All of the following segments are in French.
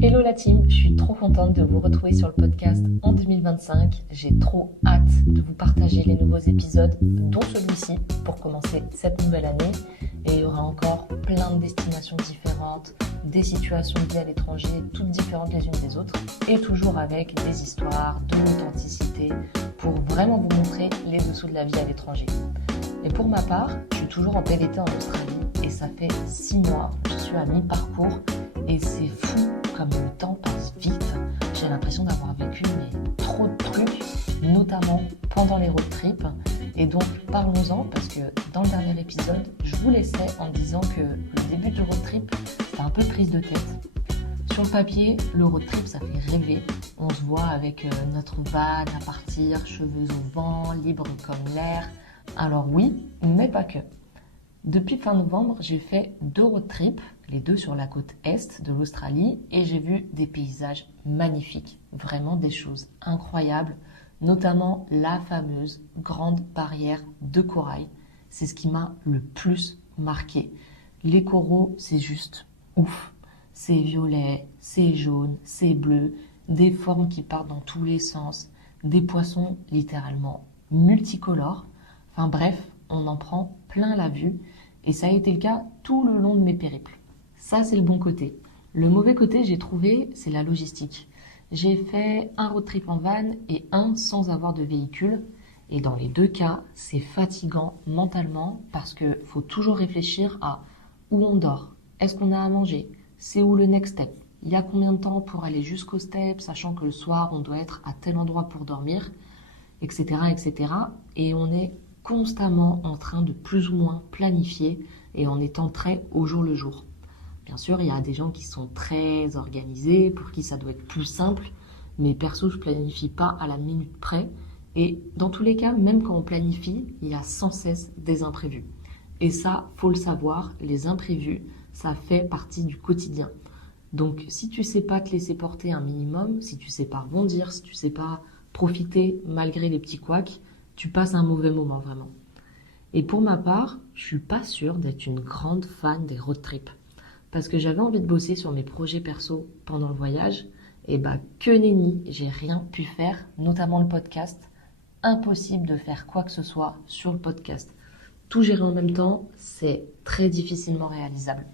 Hello la team, je suis trop contente de vous retrouver sur le podcast en 2025. J'ai trop hâte de vous partager les nouveaux épisodes, dont celui-ci, pour commencer cette nouvelle année. Et il y aura encore plein de destinations différentes, des situations liées à l'étranger, toutes différentes les unes des autres, et toujours avec des histoires, de l'authenticité, pour vraiment vous montrer les dessous de la vie à l'étranger. Et pour ma part, je suis toujours en PVT en Australie, et ça fait 6 mois, je suis à mi-parcours, et c'est fou comme le temps passe vite. J'ai l'impression d'avoir vécu trop de trucs, notamment pendant les road trips. Et donc parlons-en, parce que dans le dernier épisode, je vous laissais en disant que le début du road trip, c'était un peu prise de tête. Sur le papier, le road trip, ça fait rêver. On se voit avec notre van à partir, cheveux au vent, libre comme l'air. Alors oui, mais pas que. Depuis fin novembre, j'ai fait 2 road trips, les 2 sur la côte est de l'Australie, et j'ai vu des paysages magnifiques, vraiment des choses incroyables, notamment la fameuse grande barrière de corail. C'est ce qui m'a le plus marqué. Les coraux, c'est juste ouf. C'est violet, c'est jaune, c'est bleu, des formes qui partent dans tous les sens, des poissons littéralement multicolores. Enfin bref, on en prend plein la vue. Et ça a été le cas tout le long de mes périples. Ça, c'est le bon côté. Le mauvais côté, j'ai trouvé, c'est la logistique. J'ai fait un road trip en van et un sans avoir de véhicule. Et dans les 2 cas, c'est fatigant mentalement parce qu'il faut toujours réfléchir à où on dort, est-ce qu'on a à manger, c'est où le next step, il y a combien de temps pour aller jusqu'au step, sachant que le soir, on doit être à tel endroit pour dormir, etc., etc. Et on est constamment en train de plus ou moins planifier et en étant très au jour le jour. Bien sûr, il y a des gens qui sont très organisés, pour qui ça doit être plus simple, mais perso, je planifie pas à la minute près. Et dans tous les cas, même quand on planifie, il y a sans cesse des imprévus. Et ça, faut le savoir, les imprévus, ça fait partie du quotidien. Donc, si tu sais pas te laisser porter un minimum, si tu sais pas rebondir, si tu sais pas profiter malgré les petits couacs, tu passes un mauvais moment vraiment. Et pour ma part, je suis pas sûre d'être une grande fan des road trips. Parce que j'avais envie de bosser sur mes projets perso pendant le voyage, et que nenni, j'ai rien pu faire, notamment le podcast. Impossible de faire quoi que ce soit sur le podcast. Tout gérer en même temps, c'est très difficilement réalisable.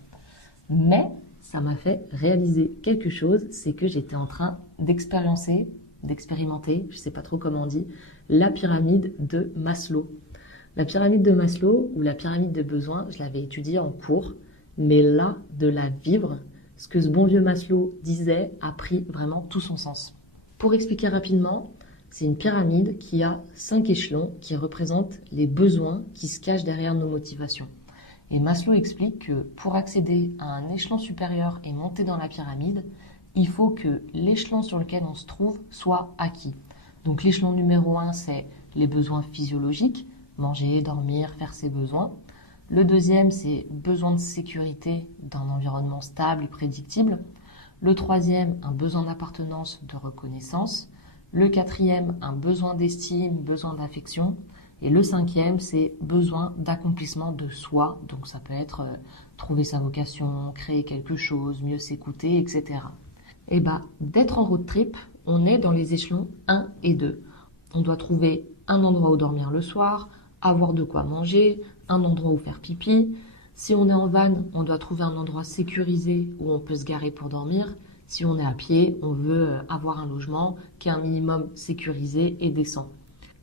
Mais ça m'a fait réaliser quelque chose, c'est que j'étais en train d'expérimenter, je sais pas trop comment on dit, la pyramide de Maslow. La pyramide de Maslow, ou la pyramide de besoins, je l'avais étudiée en cours, mais là, de la vivre, ce que ce bon vieux Maslow disait a pris vraiment tout son sens. Pour expliquer rapidement, c'est une pyramide qui a 5 échelons qui représentent les besoins qui se cachent derrière nos motivations. Et Maslow explique que pour accéder à un échelon supérieur et monter dans la pyramide, il faut que l'échelon sur lequel on se trouve soit acquis. Donc l'échelon numéro 1, c'est les besoins physiologiques, manger, dormir, faire ses besoins. Le deuxième, c'est besoin de sécurité d'un environnement stable et prédictible. Le troisième, un besoin d'appartenance, de reconnaissance. Le quatrième, un besoin d'estime, besoin d'affection. Et le cinquième, c'est besoin d'accomplissement de soi. Donc ça peut être trouver sa vocation, créer quelque chose, mieux s'écouter, etc. Et d'être en road trip, on est dans les échelons 1 et 2. On doit trouver un endroit où dormir le soir, avoir de quoi manger, un endroit où faire pipi. Si on est en van, on doit trouver un endroit sécurisé où on peut se garer pour dormir. Si on est à pied, on veut avoir un logement qui est un minimum sécurisé et décent.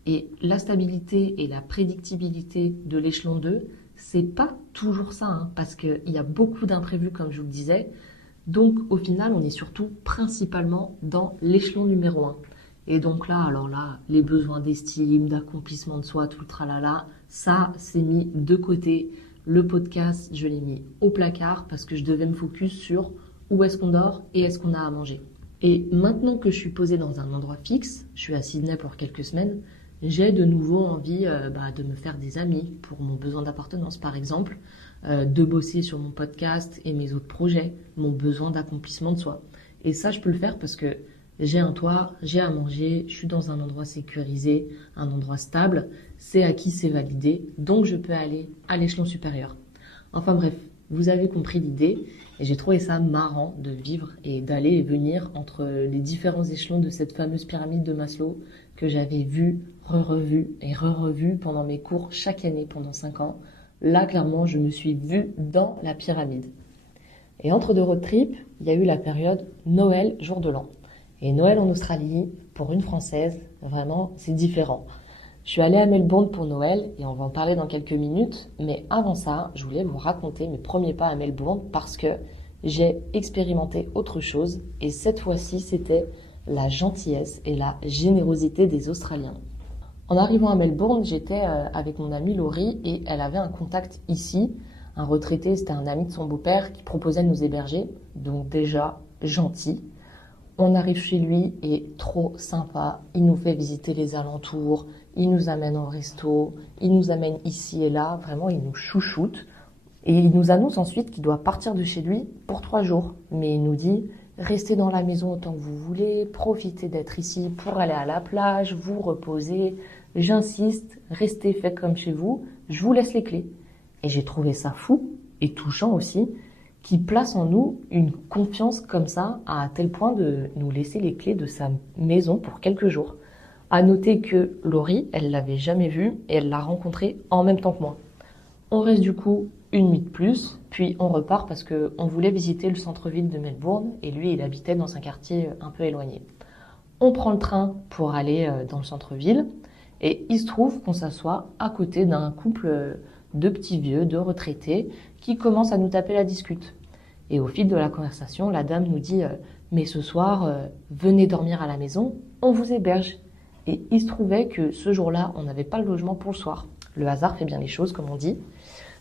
Et la stabilité et la prédictibilité de l'échelon 2, c'est pas toujours ça, parce qu'il y a beaucoup d'imprévus, comme je vous le disais. Donc, au final, on est surtout principalement dans l'échelon numéro 1. Et donc là, les besoins d'estime, d'accomplissement de soi, tout le tralala, ça, c'est mis de côté. Le podcast, je l'ai mis au placard parce que je devais me focus sur où est-ce qu'on dort et est-ce qu'on a à manger. Et maintenant que je suis posée dans un endroit fixe, je suis à Sydney pour quelques semaines, j'ai de nouveau envie de me faire des amis pour mon besoin d'appartenance, par exemple, de bosser sur mon podcast et mes autres projets, mon besoin d'accomplissement de soi. Et ça, je peux le faire parce que j'ai un toit, j'ai à manger, je suis dans un endroit sécurisé, un endroit stable, c'est acquis, c'est validé, donc je peux aller à l'échelon supérieur. Enfin bref, vous avez compris l'idée. Et j'ai trouvé ça marrant de vivre et d'aller et venir entre les différents échelons de cette fameuse pyramide de Maslow que j'avais vue, re-revue et re-revue pendant mes cours chaque année pendant 5 ans. Là, clairement, je me suis vue dans la pyramide. Et entre deux road trips, il y a eu la période Noël, jour de l'an. Et Noël en Australie, pour une Française, vraiment, c'est différent. Je suis allée à Melbourne pour Noël et on va en parler dans quelques minutes. Mais avant ça, je voulais vous raconter mes premiers pas à Melbourne parce que j'ai expérimenté autre chose. Et cette fois-ci, c'était la gentillesse et la générosité des Australiens. En arrivant à Melbourne, j'étais avec mon amie Laurie et elle avait un contact ici. Un retraité, c'était un ami de son beau-père qui proposait de nous héberger. Donc déjà, gentil. On arrive chez lui et trop sympa. Il nous fait visiter les alentours, il nous amène au resto, il nous amène ici et là. Vraiment, il nous chouchoute. Et il nous annonce ensuite qu'il doit partir de chez lui pour 3 jours. Mais il nous dit, restez dans la maison autant que vous voulez, profitez d'être ici pour aller à la plage, vous reposer. J'insiste, restez, faites comme chez vous, je vous laisse les clés. Et j'ai trouvé ça fou et touchant aussi, qui place en nous une confiance comme ça, à tel point de nous laisser les clés de sa maison pour quelques jours. À noter que Laurie, elle l'avait jamais vu et elle l'a rencontré en même temps que moi. On reste du coup une nuit de plus, puis on repart parce qu'on voulait visiter le centre-ville de Melbourne et lui, il habitait dans un quartier un peu éloigné. On prend le train pour aller dans le centre-ville et il se trouve qu'on s'assoit à côté d'un couple de petits vieux, de retraités, qui commencent à nous taper la discute. Et au fil de la conversation, la dame nous dit « Mais ce soir, venez dormir à la maison, on vous héberge ». Et il se trouvait que ce jour-là, on n'avait pas le logement pour le soir. Le hasard fait bien les choses, comme on dit.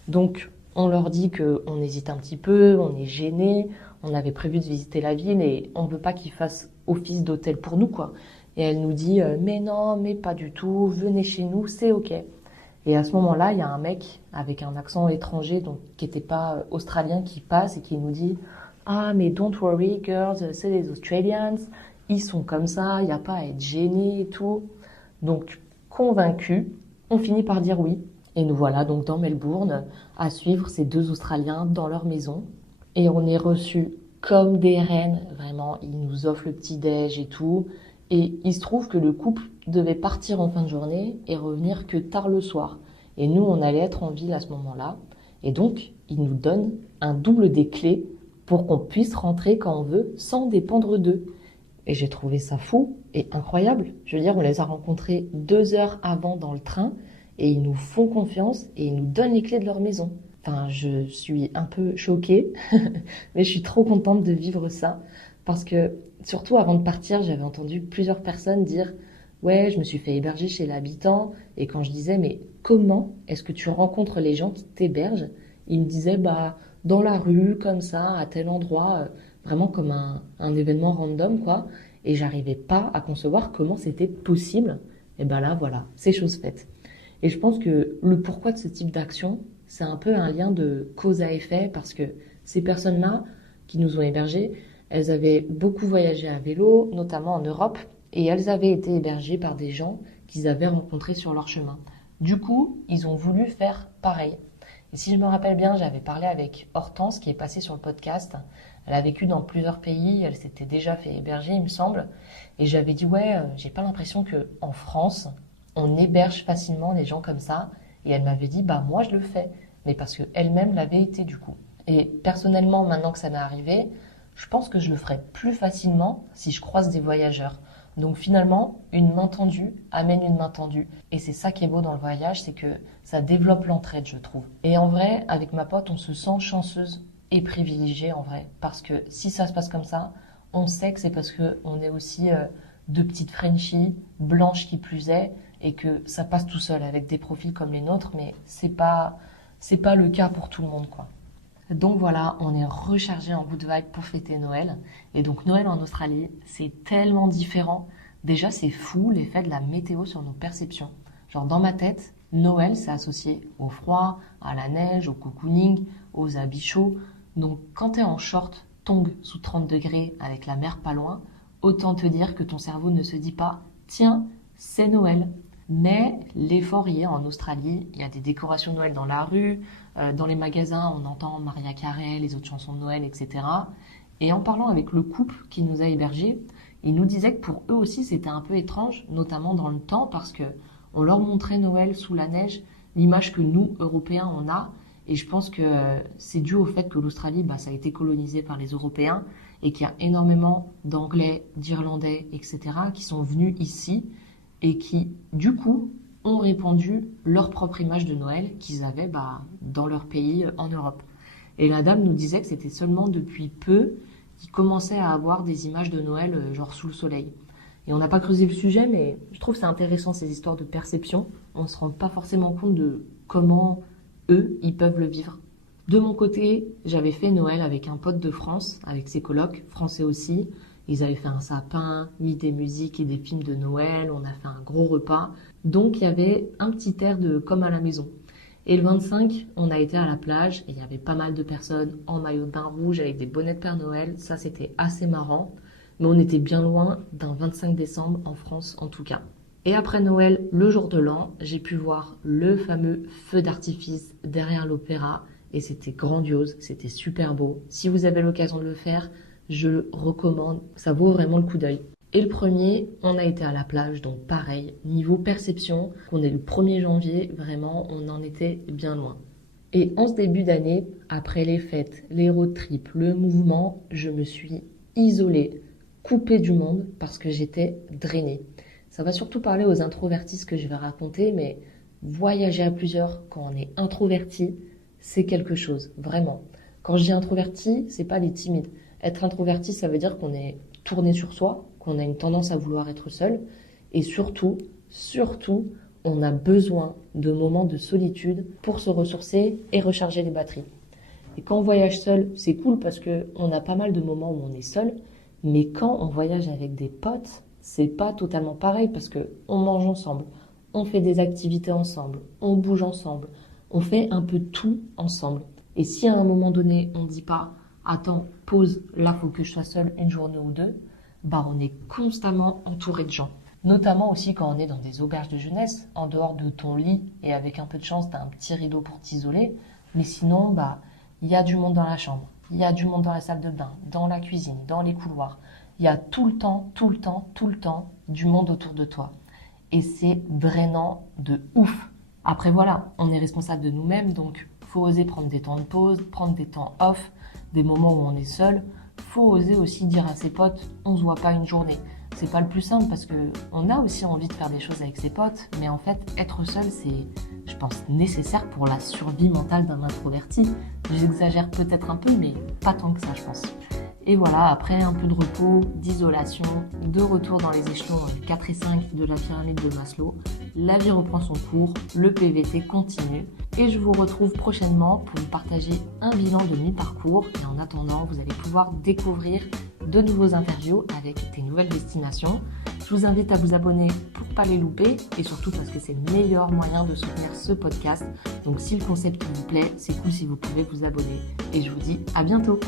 Donc, on leur dit qu'on hésite un petit peu, on est gêné, on avait prévu de visiter la ville et on ne veut pas qu'ils fassent office d'hôtel pour nous, quoi. Et elle nous dit « Mais non, mais pas du tout, venez chez nous, c'est ok ». Et à ce moment-là, il y a un mec avec un accent étranger, donc qui n'était pas australien, qui passe et qui nous dit « Ah, mais don't worry, girls, c'est les Australians, ils sont comme ça, il n'y a pas à être gêné et tout. » Donc, convaincus, on finit par dire oui. Et nous voilà donc dans Melbourne à suivre ces 2 Australiens dans leur maison. Et on est reçus comme des reines, vraiment, ils nous offrent le petit-déj et tout. Et il se trouve que le couple devait partir en fin de journée et revenir que tard le soir. Et nous, on allait être en ville à ce moment-là. Et donc, ils nous donnent un double des clés pour qu'on puisse rentrer quand on veut sans dépendre d'eux. Et j'ai trouvé ça fou et incroyable. Je veux dire, on les a rencontrés 2 heures avant dans le train et ils nous font confiance et ils nous donnent les clés de leur maison. Enfin, je suis un peu choquée, mais je suis trop contente de vivre ça. Parce que, surtout avant de partir, j'avais entendu plusieurs personnes dire « Ouais, je me suis fait héberger chez l'habitant. » Et quand je disais « Mais comment est-ce que tu rencontres les gens qui t'hébergent ?» Ils me disaient « Bah, dans la rue, comme ça, à tel endroit, vraiment comme un événement random, quoi. » Et j'arrivais pas à concevoir comment c'était possible. Et ben là, voilà, c'est chose faite. Et je pense que le pourquoi de ce type d'action, c'est un peu un lien de cause à effet parce que ces personnes-là qui nous ont hébergés, elles avaient beaucoup voyagé à vélo, notamment en Europe, et elles avaient été hébergées par des gens qu'ils avaient rencontrés sur leur chemin. Du coup, ils ont voulu faire pareil. Et si je me rappelle bien, j'avais parlé avec Hortense qui est passée sur le podcast. Elle a vécu dans plusieurs pays, elle s'était déjà fait héberger, il me semble. Et j'avais dit, ouais, j'ai pas l'impression qu'en France, on héberge facilement les gens comme ça. Et elle m'avait dit, bah moi je le fais. Mais parce qu'elle-même l'avait été du coup. Et personnellement, maintenant que ça m'est arrivé, je pense que je le ferais plus facilement si je croise des voyageurs. Donc finalement, une main tendue amène une main tendue. Et c'est ça qui est beau dans le voyage, c'est que ça développe l'entraide, je trouve. Et en vrai, avec ma pote, on se sent chanceuse et privilégiée en vrai. Parce que si ça se passe comme ça, on sait que c'est parce qu'on est aussi 2 petites Frenchies, blanches qui plus est, et que ça passe tout seul avec des profils comme les nôtres, mais c'est pas le cas pour tout le monde, quoi. Donc voilà, on est rechargé en good vibe pour fêter Noël. Et donc Noël en Australie, c'est tellement différent. Déjà, c'est fou l'effet de la météo sur nos perceptions. Genre dans ma tête, Noël, c'est associé au froid, à la neige, au cocooning, aux habits chauds. Donc quand t'es en short, tongs sous 30 degrés avec la mer pas loin, autant te dire que ton cerveau ne se dit pas « Tiens, c'est Noël ». Mais l'effort y est en Australie. Il y a des décorations de Noël dans la rue, dans les magasins, on entend Mariah Carey, les autres chansons de Noël, etc. Et en parlant avec le couple qui nous a hébergés, ils nous disaient que pour eux aussi c'était un peu étrange, notamment dans le temps, parce que on leur montrait Noël sous la neige, l'image que nous, Européens, on a. Et je pense que c'est dû au fait que l'Australie, ça a été colonisé par les Européens et qu'il y a énormément d'Anglais, d'Irlandais, etc. qui sont venus ici et qui, du coup, ont répandu leur propre image de Noël qu'ils avaient dans leur pays en Europe. Et la dame nous disait que c'était seulement depuis peu qu'ils commençaient à avoir des images de Noël genre sous le soleil. Et on n'a pas creusé le sujet, mais je trouve que c'est intéressant ces histoires de perception. On ne se rend pas forcément compte de comment eux, ils peuvent le vivre. De mon côté, j'avais fait Noël avec un pote de France, avec ses colocs, français aussi. Ils avaient fait un sapin, mis des musiques et des films de Noël, on a fait un gros repas. Donc il y avait un petit air de comme à la maison. Et le 25, on a été à la plage et il y avait pas mal de personnes en maillot de bain rouge avec des bonnets de Père Noël. Ça, c'était assez marrant. Mais on était bien loin d'un 25 décembre en France en tout cas. Et après Noël, le jour de l'an, j'ai pu voir le fameux feu d'artifice derrière l'opéra et c'était grandiose, c'était super beau. Si vous avez l'occasion de le faire, je le recommande, ça vaut vraiment le coup d'œil. Et le premier, on a été à la plage, donc pareil, niveau perception, on est le 1er janvier, vraiment, on en était bien loin. Et en ce début d'année, après les fêtes, les road trips, le mouvement, je me suis isolée, coupée du monde parce que j'étais drainée. Ça va surtout parler aux introvertis ce que je vais raconter, mais voyager à plusieurs quand on est introverti, c'est quelque chose, vraiment. Quand je dis introverti, c'est pas les timides. Être introverti, ça veut dire qu'on est tourné sur soi, qu'on a une tendance à vouloir être seul, et surtout, on a besoin de moments de solitude pour se ressourcer et recharger les batteries. Et quand on voyage seul, c'est cool parce qu'on a pas mal de moments où on est seul, mais quand on voyage avec des potes, c'est pas totalement pareil parce que on mange ensemble, on fait des activités ensemble, on bouge ensemble, on fait un peu tout ensemble. Et si à un moment donné, on dit pas « Attends, pause, là faut que je sois seule une journée ou deux », on est constamment entouré de gens. Notamment aussi quand on est dans des auberges de jeunesse, en dehors de ton lit et avec un peu de chance, t'as un petit rideau pour t'isoler. Mais sinon, il y a du monde dans la chambre, il y a du monde dans la salle de bain, dans la cuisine, dans les couloirs. Il y a tout le temps du monde autour de toi. Et c'est drainant de ouf. Après voilà, on est responsable de nous-mêmes, donc faut oser prendre des temps de pause, prendre des temps off, des moments où on est seul. Faut oser aussi dire à ses potes, on se voit pas une journée. C'est pas le plus simple parce que on a aussi envie de faire des choses avec ses potes, mais en fait, être seul, c'est, je pense, nécessaire pour la survie mentale d'un introverti. J'exagère peut-être un peu, mais pas tant que ça, je pense. Et voilà, après un peu de repos, d'isolation, de retour dans les échelons 4 et 5 de la pyramide de Maslow, la vie reprend son cours, le PVT continue et je vous retrouve prochainement pour vous partager un bilan de mi-parcours et en attendant, vous allez pouvoir découvrir de nouveaux interviews avec des nouvelles destinations. Je vous invite à vous abonner pour ne pas les louper et surtout parce que c'est le meilleur moyen de soutenir ce podcast. Donc si le concept vous plaît, c'est cool si vous pouvez vous abonner et je vous dis à bientôt.